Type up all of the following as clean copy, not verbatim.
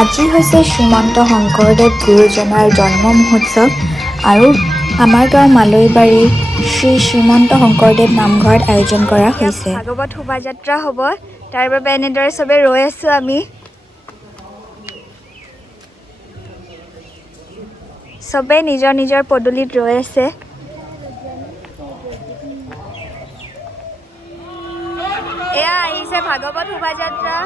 আজি হৈছে শ্ৰীমন্ত শংকৰদেৱ গুৰুজনাৰ জন্ম মহোৎসৱ আৰু আমাৰ গাঁৱৰ মালৈবাৰী শ্ৰীমন্ত শংকৰদেৱ নামঘৰত আয়োজন কৰা হৈছে। ভাগৱত শোভাযাত্ৰা হ'ব, তাৰ বাবে এনেদৰে চবে ৰৈ আছো আমি। চবে নিজৰ নিজৰ পদূলিত ৰৈ আছে। এয়া আহিছে ভাগৱত শোভাযাত্ৰা।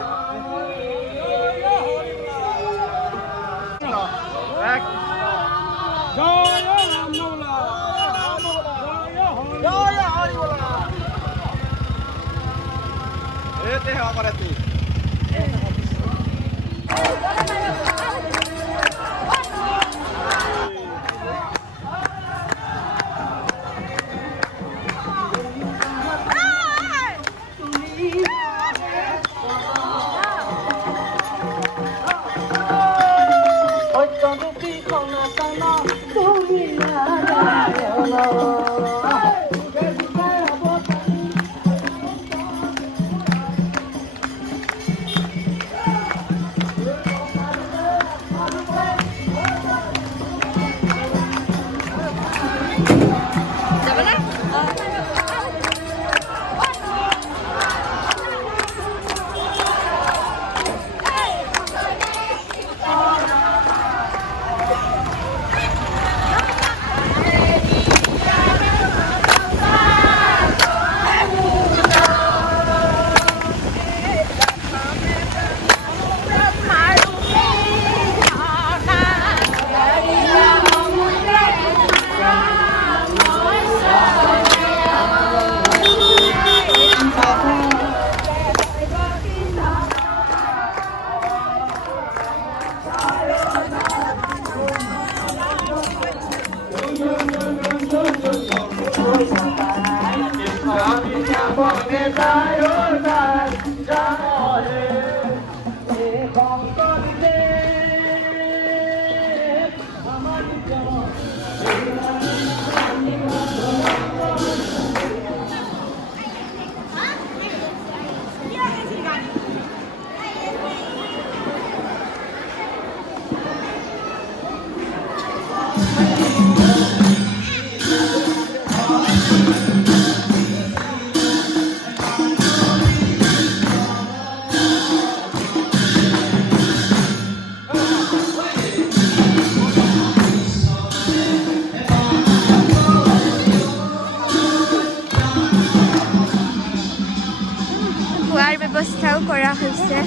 খোৱাৰ ব্যৱস্থাও কৰা হৈছে।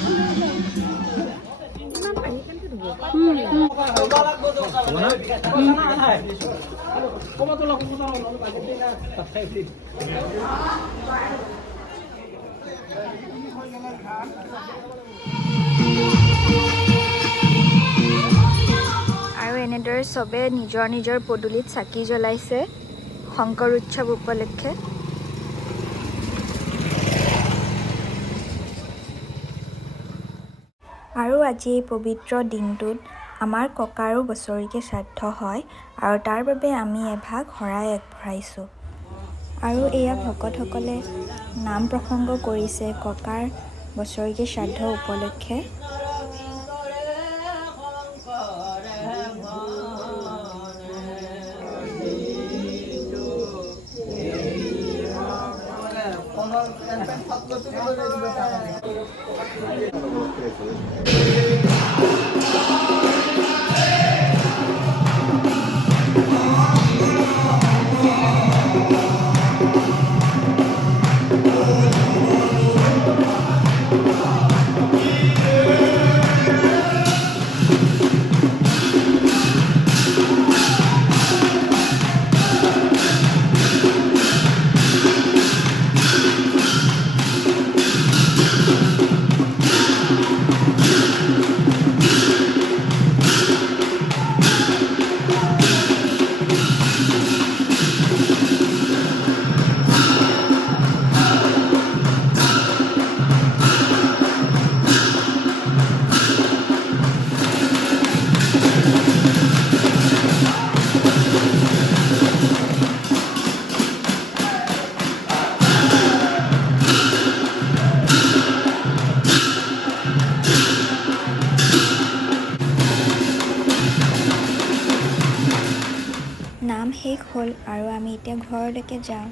আৰু এনেদৰে চবে নিজৰ নিজৰ পদূলিত চাকি জ্বলাইছে শংকৰ উৎসৱ উপলক্ষে। আৰু আজি এই পবিত্ৰ দিনটোত আমাৰ ককাৰো বছৰিকীয়া শ্ৰাদ্ধ হয় আৰু তাৰ বাবে আমি এভাগ শৰাই আগবঢ়াইছোঁ। আৰু এয়া ভকতসকলে নাম প্ৰসংগ কৰিছে ককাৰ বছৰিকীয়া শ্ৰাদ্ধ উপলক্ষে। নাম শেষ হ'ল আৰু আমি এতিয়া ঘৰলৈকে যাওঁ।